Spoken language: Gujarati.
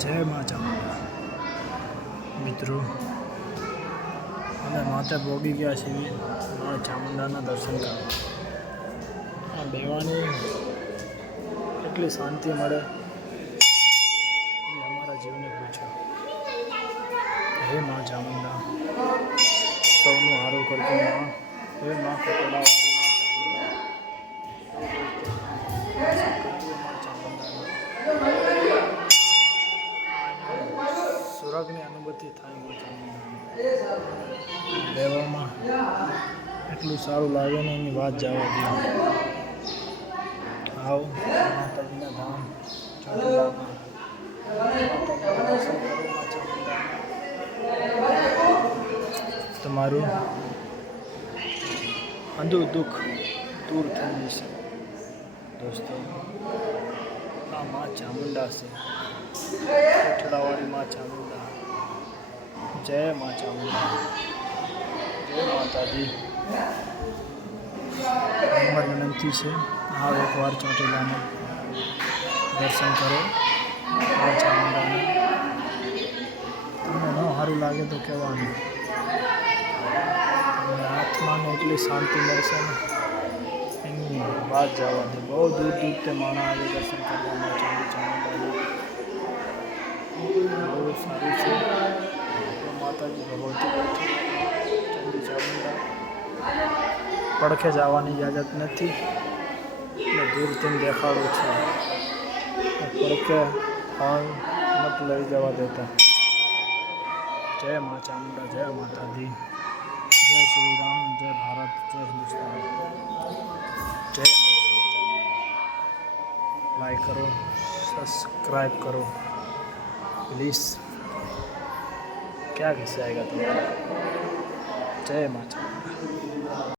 જય મા ચામુંડા મિત્રો, અમે માથે પહોંચી ગયા છીએ મા ચામુંડાના દર્શન કરવા. આ બેવાની એટલી શાંતિ મળે એ અમારા જીવને પૂછો. હે મા ચામુંડા, સૌનું સારું કરજો માં. હે મા કોટડાવાળી સુરાગની અનુભૂતિ થાય મા ચામુંડાની. દેવામાં એટલું સારું લાગે ને એની વાત જવા દે. આવ માતાજીના ધામ તમારું અંધું દુઃખ દૂર થઈ જશે દોસ્તો. આ મા ચામુંડા છે, કોઠડાવાળી મા ચામુંડા. જય મા ચામુંડા, જય માતાજી. નંબર વિનંતી છે, આવ એકવાર ચોટીલાને દર્શન કરો મા ચામુંડાને. તમને ન સારું લાગે તો કહેવાનું. તમને આત્માને એટલી શાંતિ મળશે ને એની વાત જવા દે. બહુ દૂર દૂરથી માણસ આવે દર્શન કરવા મા ચામુંડાને. બહુ સારું છે. માતાજી ભગવતી ચંડી ચામુંડા પડખે જવાની ઇજાજત નથી, એટલે દૂરથી દેખાડું છું. પડખે હાલ નથી લઈ જવા દેતા. જય મા ચામુંડા, જય માતાજી, જય શ્રી રામ, જય ભારત, જય હિન્દુસ્તાન. જય લાઈક કરો, सब्सक्राइब करो प्लीज़. क्या कैसे आएगा तुम्हारा. जय माता.